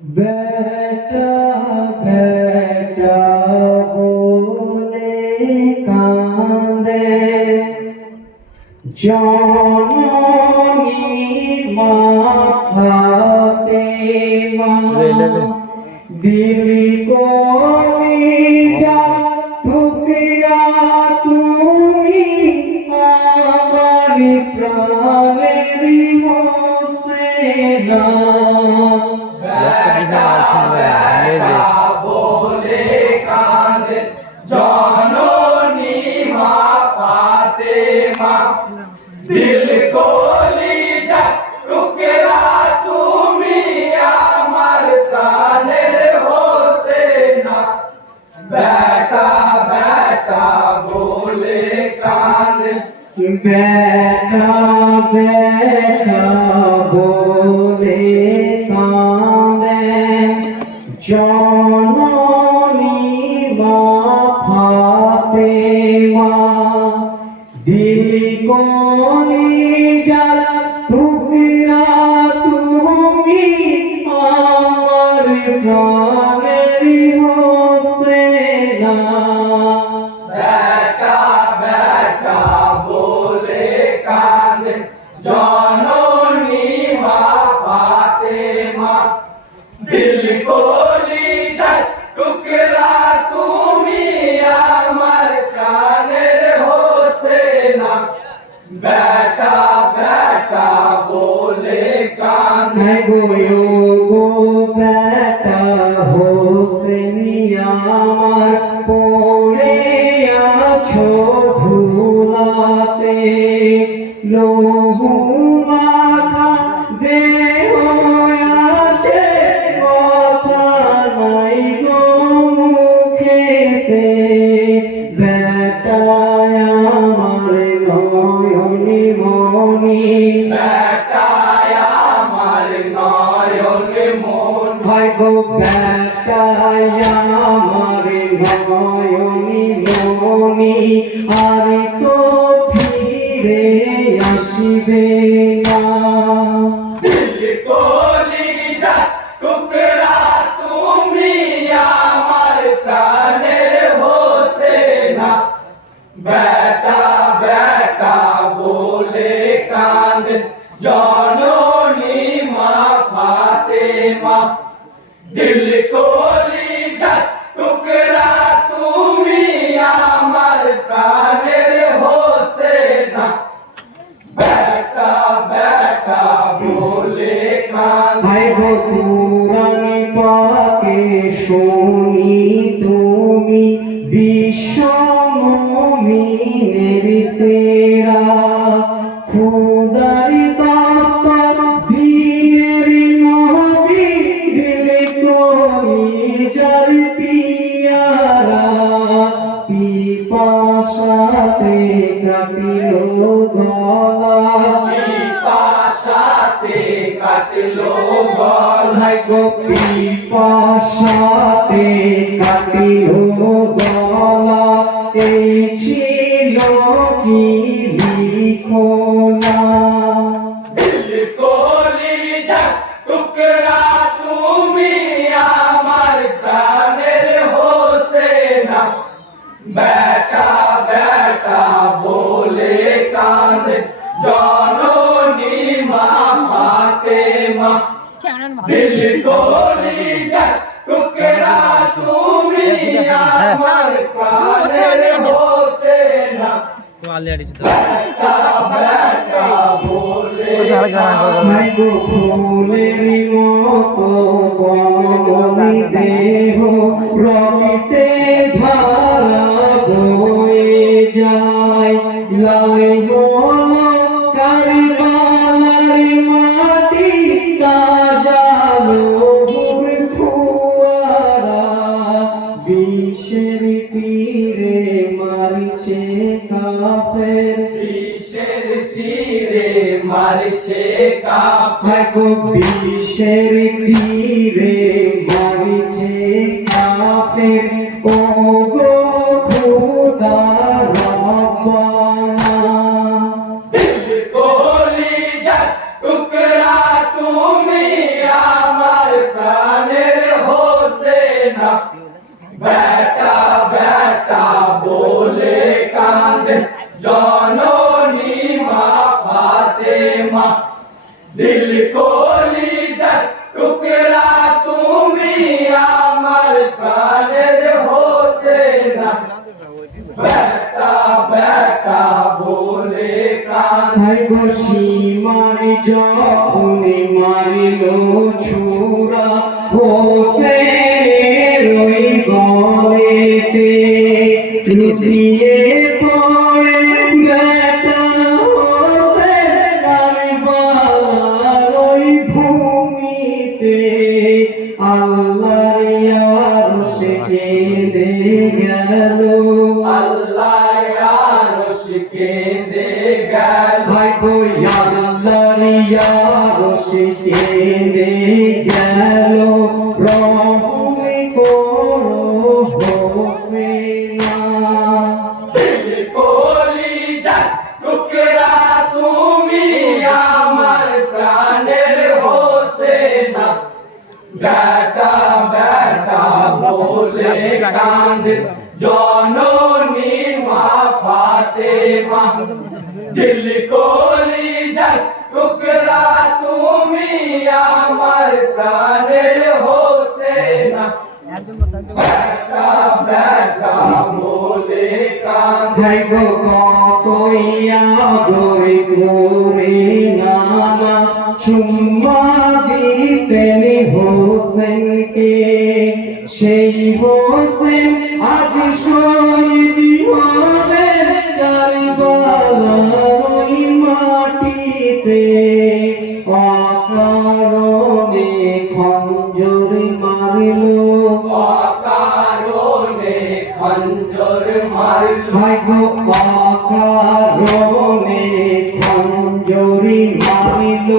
বেটা বেটা বলে কাঁদে জননী মাথাতে মা দিলি কলিজা টুকরা তুমি আমার প্রাণের হোসেনা বলে কাঁদে জননী মা ফাতেমা দিল কলিজা টুকরা তুমি আমার প্রাণের হোসেনা বেটা বেটা বলে কাঁদে বেটা বেটা বলে কাঁদে জননী মা ফাতেমা দিলি কলিজা টুকরা তুমি আমার প্রাণের হোসেনা বেটা বেটা বলে কাঁদে জননী মা ফাতেমা দিল কলিজা টুকরা তুমি আমার কানের হোসেনা বেটা বেটা বলে কাঁদে গো বেটা হোসেনিয়া আমার পড়ে আছো ধুলাতে লহু মাখা দেহ আছে কথা নাই গো মুখেতে বেটা আমার নয়নি মনি বেটায় আমার নয়ন মন ভাই গো বেটা আমার নয়নি মনি আর তো ফিরে আসিবে না দিল কলিজা টুকরা তুমি আমার প্রাণের হোসেনা বেটা বেটা বলে কাঁদে জননী মা ফাতেমা দিল কলিজা টুকরা তুমি আমার প্রাণের হোসেনা বেটা বেটা বলে কাঁদে ভাই গো কুরআন পাকে শুনি তুমি বিশ্ব মুমিনের সেরা খুদার দস্তর দিনের নবী দিল কলিজার পিয়ারা পিপাসাতে কাটিল গলা পাশাতে কাটলো গলায় গো পিপাসাতে কাটিল গলা এই ছিল কি লিখোনা দিল কলিজা টুকরা তুমি আমার প্রাণের হোসেনা বেটা বেটা বলে কাঁদে জননী মা ফাতেমা দিল কলিজা টুকরা তুমি আমার প্রাণের হোসেনা বেটা বেটা বলে ভাই গো ফুলের মতো বনবনি দেহ রক্তে ধারা বয়ে যায় লাই হলো কারবালার মাটি কাজালো ফুয়ারা বিষের তীরে মারিছে কাফের বিষের তীরে মারছে কাফের গো বিষের তীরে মারিছে কাফের ও গো খুদা রব্বানা দিল কলিজা টুকরা তুমি আমার প্রাণের জননী মা ফাতেমা দিল কলিজার টুকরা তুমি আমার প্রাণের হোসেনা বেটা বেটা বলে কান হায় গো সীমার যখন মারিল ছুরা হোসেনের ওই গলেতে লুটিয়ে পড়ে বেটা হোসেন কারবালার ওই ভূমিতে আল্লাহর আরশ কেঁদে গেল আল্লাহর আরশ কেঁদে গেল ভাই গো আল্লাহর আরশ কেঁদে গেল রহম করো হোসেনা দিল কলিজার টুকরা তুমি আমার প্রাণের হোসেনা বেটা বেটা বলে কাঁদে জননী মা ফাতেমা দিল কলিজার টুকরা তুমি আমার প্রাণের হোসেনা বেটা বেটা বলে কাঁদে ভাই গো কতইয়া গরে গোরে নানা চুম্মা দিতেন হোসেনকে সেই হোসেন আজ শহীদ হবে কারবালার ওই মাটিতে অকারণে খঞ্জর মারলো অকারণে খঞ্জর মারল ভাই গো অকারণে খঞ্জরি মারিল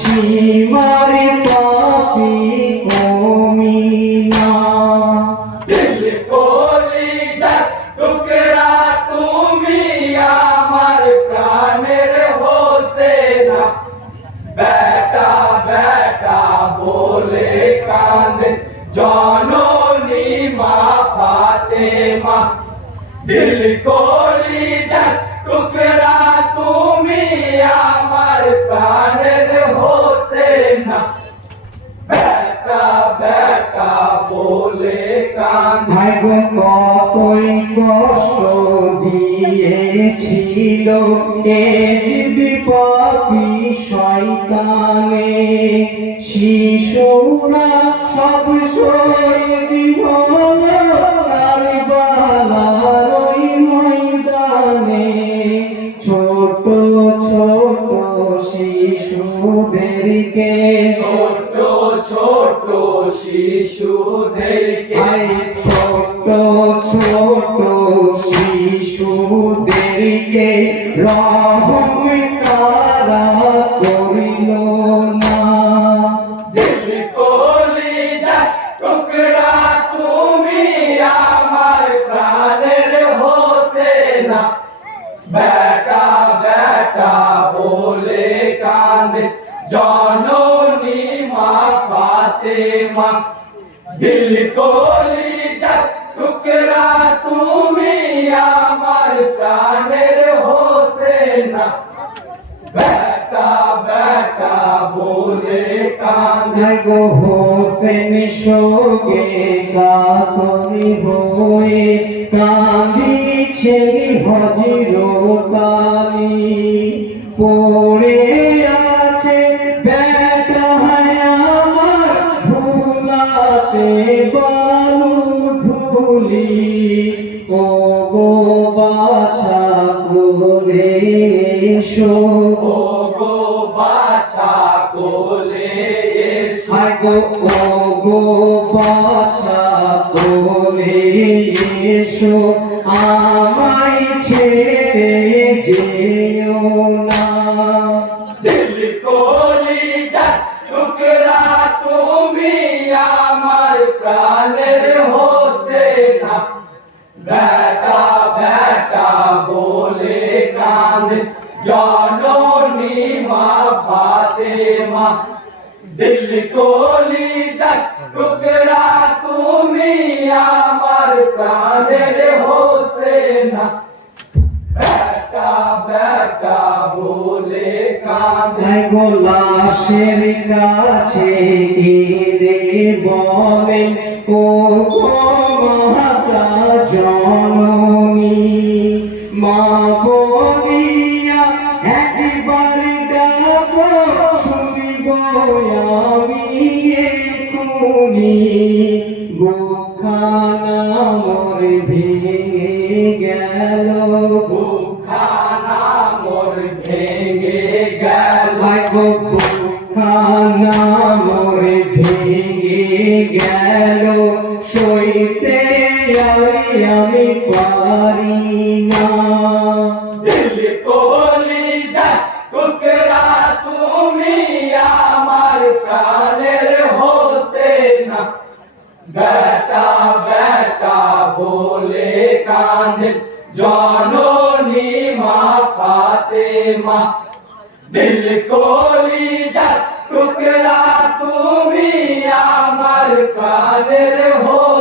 সীমার পাপি কমিনা দিল কলিজার টুকরা তুমি আমার প্রাণের হোসেনা বেটা বেটা বলে কাঁদে জননী মা ফাতেমা দিল কলিজার টুকরা তুমি আমার প্রাণের হোসেনা বেটা বেটা বলে কাঁদে ভাই গো কতই কষ্ট দিয়েছিল এ জীবি পাপি শয়তানে শিশুরা সব শহীদ হলো কারবালার ওই ময়দানে ছোট ছোট শিশুদেরকে ছোট ছোট শিশুদেরকে আই ছোট ছোট শিশুদেরকে রহম তারা করিল না দিল কলিজার টুকরা তুমি আমার প্রাণের হোসেনা বেটা বেটা বলে কাঁদে জননী মা ফাতেমা দিল কলিজার টুকরা তুমি আমার প্রাণের হোসেনা বেটা বেটা বলে কাঁদে গো হোসেন শোকে কাতরি হয়ে কাঁদিছে হযরতালি পড়ে আছে বেটা আমার ধুলাতে বালু ধুলি ও গো বাছা করে এসো ও গো বাছা কোলে এসো হায় গো ও গো বাছা বলে এসো আমায় ছেড়ে যেও না দিল কলিজার টুকরা তুমি আমার প্রাণের হোসেনা বেটা বেটা বলে কাঁদে জননী মা ফাতেমা দিল কলিজার টুকরা তুমি আমার প্রাণের হোসেনা বেটা গোলাশের কাছে গিয়ে বলেন ও গো মাতা জননী মা বলিয়া একবার ডাকো শুনিব আমি এক্ষুনি বুকখানা মোর ভেঙে গেল বুকখানা মোর ভেঙে গেল বুকখানা মোর ভেঙে গেল সইতে আমি পারি না দিল কলিজা টুকরা তুমি আমার প্রাণের হোসেনা বেটা বেটা বলে কাঁদে জননী মা ফাতেমা দিল কলিজা টুকরা তুমি আমার প্রাণের হোসেনা